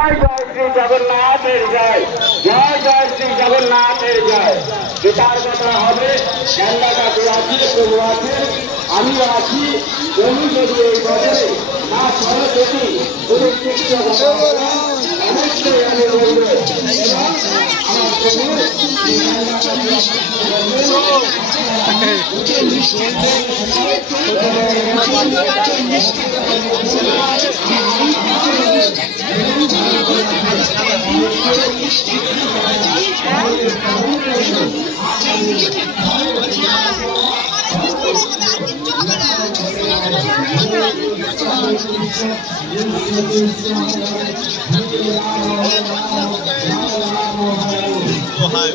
জয় জয় শ্রী জগন্নাথের জয়, জয় জয় শ্রী জগন্নাথের জয়। গীতার কথা হবে, গঙ্গা ঠাকুর আছে, প্রভু আছে, আমিও আছি। জমি যদি এই ঘরে মা সরস্বতী সুরক্ষিত অবশ্যই আমি বলবো। এবং আমার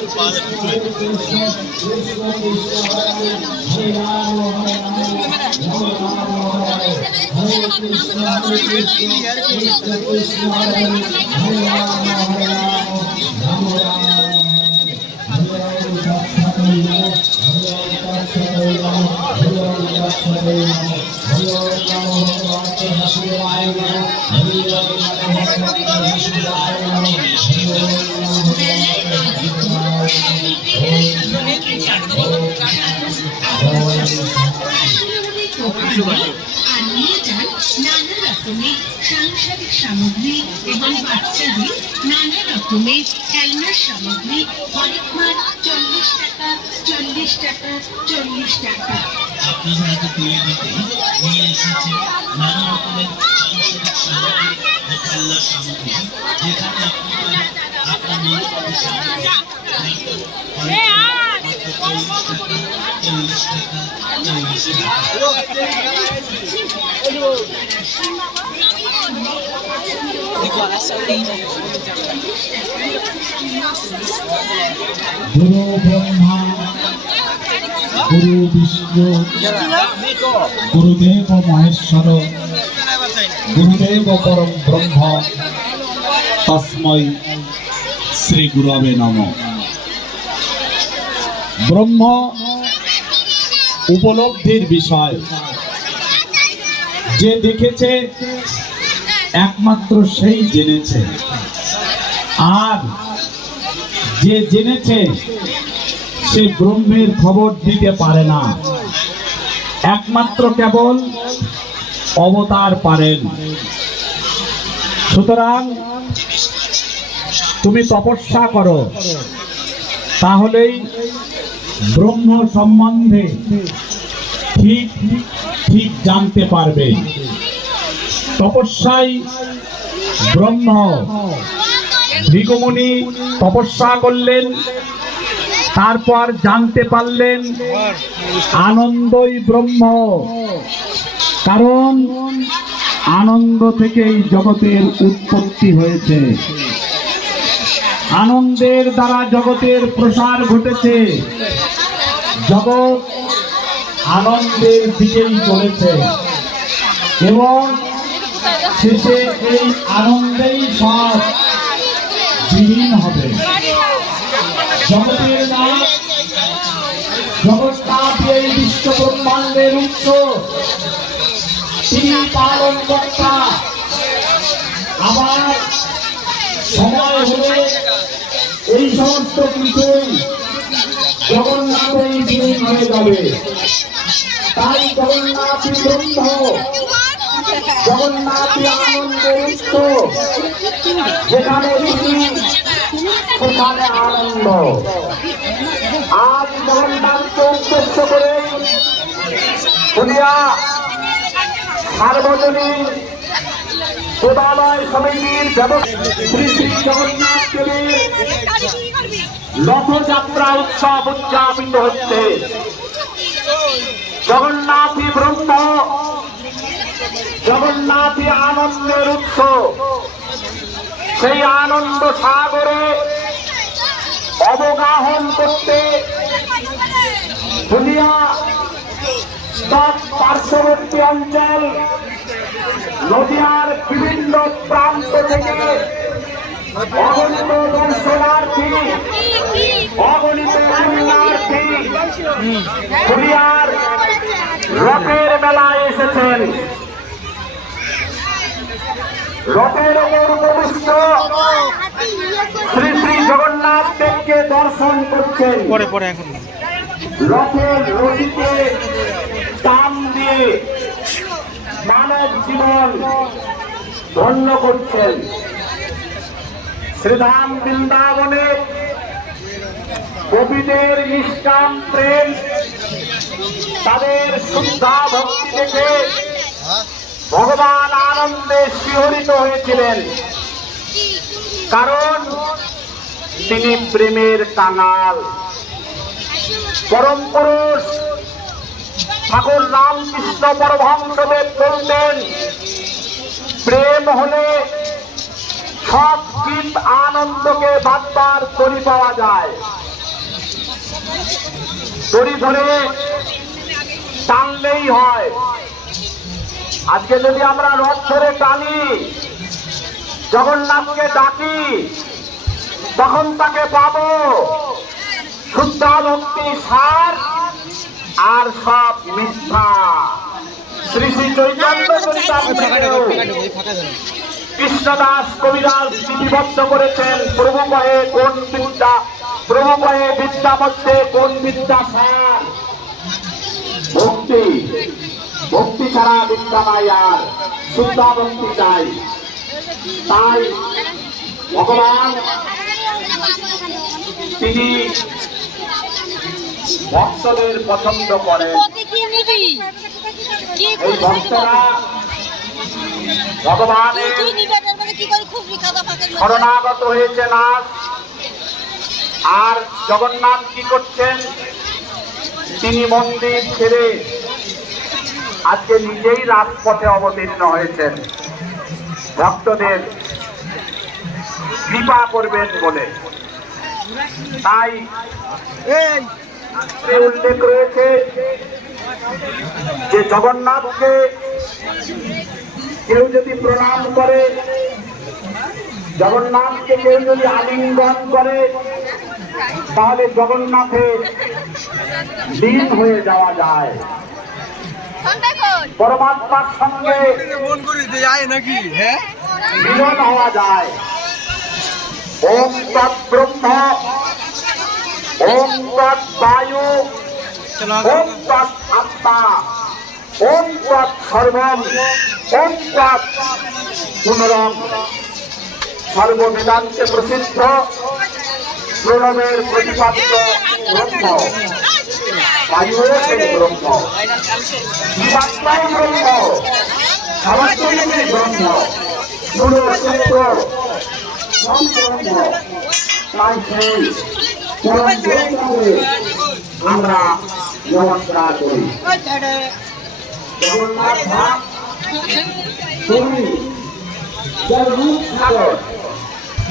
সাংসারিক সামগ্রী এবং বাচ্চাদের নানা রকমের খেলনার সামগ্রী হরেক মাস 40 টাকা 40 টাকা 40 টাকা। আপনাদের হাতে তুলে দিতে নিয়ে এসেছে নানা রকমের সাংসারিক সামগ্রী ও খেলনার সামগ্রী, যেখানে আপনারা আপনার নিরাপদে সামগ্রী 40 টাকা 40 গুরু ব্রহ্মা গুরু বিষ্ণু গুরুদেব মহেশ্বর গুরুদেব পরম ব্রহ্ম তস্मै শ্রী গুরবে নমঃ। ব্রহ্ম উপলব্ধির বিষয়, যে দেখেছে একমাত্র সেই জেনেছে, আর যে জেনেছে সে ব্রহ্মের খবর দিতে পারে না। একমাত্র কেবল অবতার পারেন। সুতরাং তুমি তপস্যা করো, তাহলেই ব্রহ্ম সম্বন্ধে ঠিক ঠিক জানতে পারবে। তপস্যাই ব্রহ্ম। ভৃগুমুনি তপস্যা করলেন, তারপর জানতে পারলেন আনন্দই ব্রহ্ম। কারণ আনন্দ থেকেই জগতের উৎপত্তি হয়েছে, আনন্দের দ্বারা জগতের প্রসার ঘটেছে। জগৎ আনন্দের দিকেই চলেছে এবং শেষে এই আনন্দেই সব বিলীন হবে। জগতের নাথ, জগন্নাথ এই বিশ্ব ব্রহ্মাণ্ডের উৎস, তিনি পালন কর্তা। আবার সময় হলে এই সমস্ত কিছুই জগন্নাথই বিলীন হয়ে যাবে। তাই জগন্নাথই ব্রহ্ম, জগন্নাথই আনন্দের উৎস। যেখানে তিনি সেখানে আনন্দ। আজ জগন্নাথকে উদ্দেশ্য করে দুনিয়া সার্বজনীন দেবালয় সমিতির শ্রী শ্রী জগন্নাথ দেবের রথযাত্রা উৎসব উদযাপিত হচ্ছে। জগন্নাথই ব্রহ্ম, জগন্নাথই আনন্দের উৎস। সেই আনন্দ সাগরে অবগাহন করতে দুনিয়া পার্শ্ববর্তী অঞ্চল নদিয়ার বিভিন্ন প্রান্ত থেকে অগণিত দর্শনার্থী, অগণিত পুণ্যার্থী দুনিয়ার রথের মেলায় এসেছেন। রথের ওপর উপবিষ্ট শ্রী শ্রী জগন্নাথ দেবকে দর্শন করছেন। পরে এখন রথের রশিতে টান দিয়ে মানব জীবন ধন্য করছেন। শ্রীধাম বৃন্দাবনে গোপীদের নিষ্কাম প্রেম, তাদের শুদ্ধা ভক্তি দেখে ভগবান আনন্দে শিহরিত হয়েছিলেন, কারণ তিনি প্রেমের কাঙাল। পরম পুরুষ ঠাকুর রামকৃষ্ণ পরমহংসদেব বলতেন, প্রেম হলে সব গীত আনন্দকে বারবার তরি পাওয়া যায়। তরি ধরে টানলেই হয়। আজকে যদি আমরা রথ ধরে টানি, জগন্নাথকে ডাকি, তখন তাকে পাবো। শুদ্ধা ভক্তি সার আর সব মিথ্যা। শ্রী শ্রী চৈতন্য চরিতামৃতেও কৃষ্ণদাস কবিরাজ লিপিবদ্ধ করেছেন, প্রভু কহে কোন বিদ্যা, প্রভু কহে বিদ্যা মধ্যে কোন বিদ্যা সার। ভক্তি, ভক্তি ছাড়া বিদ্যা নাই, আর শুদ্ধা ভক্তি চাই। তাই ভগবান তিনি ভক্তদের পছন্দ করেন। এই ভক্তরা ভগবানের শরণাগত হয়েছে নাথ। আর জগন্নাথ কি করছেন? তিনি মন্দির ছেড়ে আজকে নিজেই রাজপথে অবতীর্ণ হয়েছেন ভক্তদের কৃপা করবেন বলে। তাই উল্লেখ রয়েছে যে জগন্নাথকে কেউ যদি প্রণাম করে, জগন্নাথকে কেউ যদি আলিঙ্গন করে, তাহলে জগন্নাথে লীন হয়ে যাওয়া যায়, পরমাত্মার সঙ্গে মিলন হওয়া যায়। ওম তৎ ব্রহ্ম, ওম তৎ বায়ু, ওম তৎ আত্মা, ওম তৎ সর্বম, ওম তৎ পুনরম। সর্ববেদান্তে প্রসিদ্ধ প্রণবের প্রতিপাদ্য ব্রহ্ম, বায়ু সেই ব্রহ্ম, জীবাত্মাই ব্রহ্ম, সমস্তই ব্রহ্ম, সূর্য সব ব্রহ্ম। তাই সেই পরম ব্রহ্মকে আমরা নমস্কার করি। জগন্নাথ ধাম তুমি যার রূপ সাগর,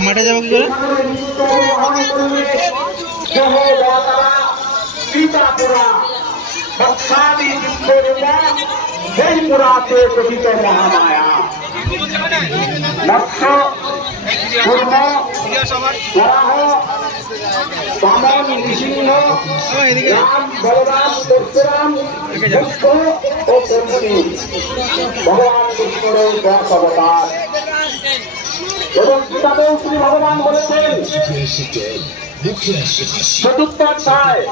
মাঠে যাবো কি করে? সীতাপুরা ভক্তাদি চিত্তরূপা, সেই পুরাতে প্রকৃত মহামায়া। মৎস্য, কুর্ম, বরাহ, বামন, নৃসিংহ, রাম, বলরাম, পরশুরাম, বুদ্ধ ও কর্মণি ভগবান বিষ্ণুর 10 অবতার। এবং গীতাতেও শ্রী ভগবান বলেছেন চতুর্থ অধ্যায়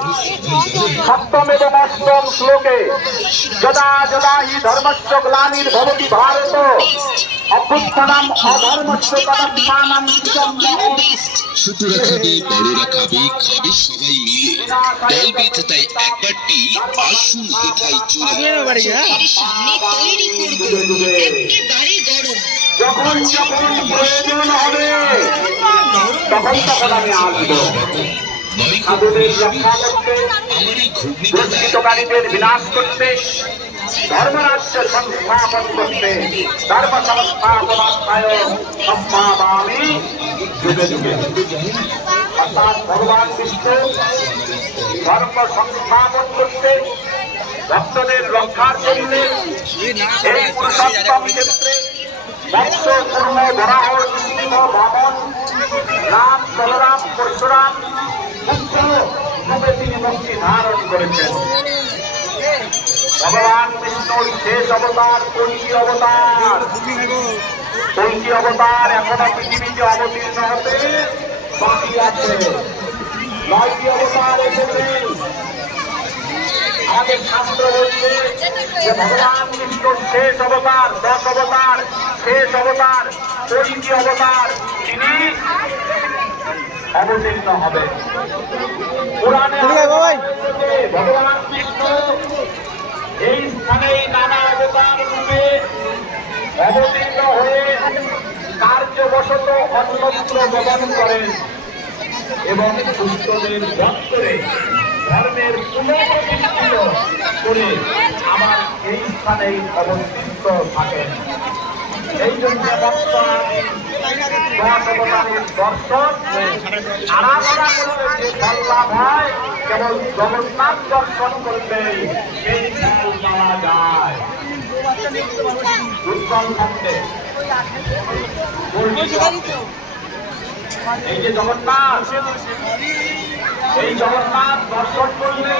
সপ্তমেব অষ্টম শ্লোকে, যদা যদা হি ধর্মস্য গ্লানির্ভবতি ভারত অভ্যুত্থানম অধর্মস্য তদাত্মানাম ছোটরা খাবে, বড়রা খাবে, খাবে সবাই মিলে, দল বেঁধে তাই একবারটি আসুন কোথায় চলে। সামনে তৈরি করবো একেবারে গরম। যখন যখন প্রয়োজন হবে তখন তখন আমি আসবো। সাধুদের রক্ষা করতে, দুষ্কৃতকারীদের বিনাশ করতে, ধর্মরাজ্য সংস্থাপন করতে, ধর্ম সংস্থাপনার্থায় সম্মাবামি যুগে যুগে। অর্থাৎ ভগবান বিষ্ণু ধর্ম সংস্থাপন করতে, ভক্তদের রক্ষার জন্য এই পুরুষোত্তম ক্ষেত্রে মৎস্য, কুর্ম, বরাহ, নৃসিংহ, বামন, রাম, বলরাম, পরশুরাম, বুদ্ধ রূপে তিনি মুক্তি ধারণ করেছেন। ভগবান বিষ্ণুর শেষ অবতার কলিযুগ অবতার। কল্কি অবতার এখনো পৃথিবীতে অবতীর্ণ হতে বাকি আছে। 9টি অবতার এসেছে। আমাদের শাস্ত্র বলছে যে ভগবান বিষ্ণুর শেষ অবতার, 10 অবতার, শেষ অবতার, কল্কি অবতার তিনি অবতীর্ণ হবে। পুরাণে ভগবান বিষ্ণু এই স্থানেই নানা অবতার রূপে অবতীর্ণ হয়ে কার্যবশত অন্যত্র গমন করেন এবং দুষ্টদের বধ করে ধর্মের পুনঃপ্রতিষ্ঠিত করে আবার এই স্থানেই অবস্থিত থাকেন। এই জন্য বর্তমানে 10 অবতারের দর্শন আরাধনা করলে যে ফল লাভ হয়, কেবল জগন্নাথ দর্শন করলেই এই ফল পাওয়া যায়। উত্তম খণ্ডে এই যে জগন্নাথ, এই জগন্নাথ দর্শন করলে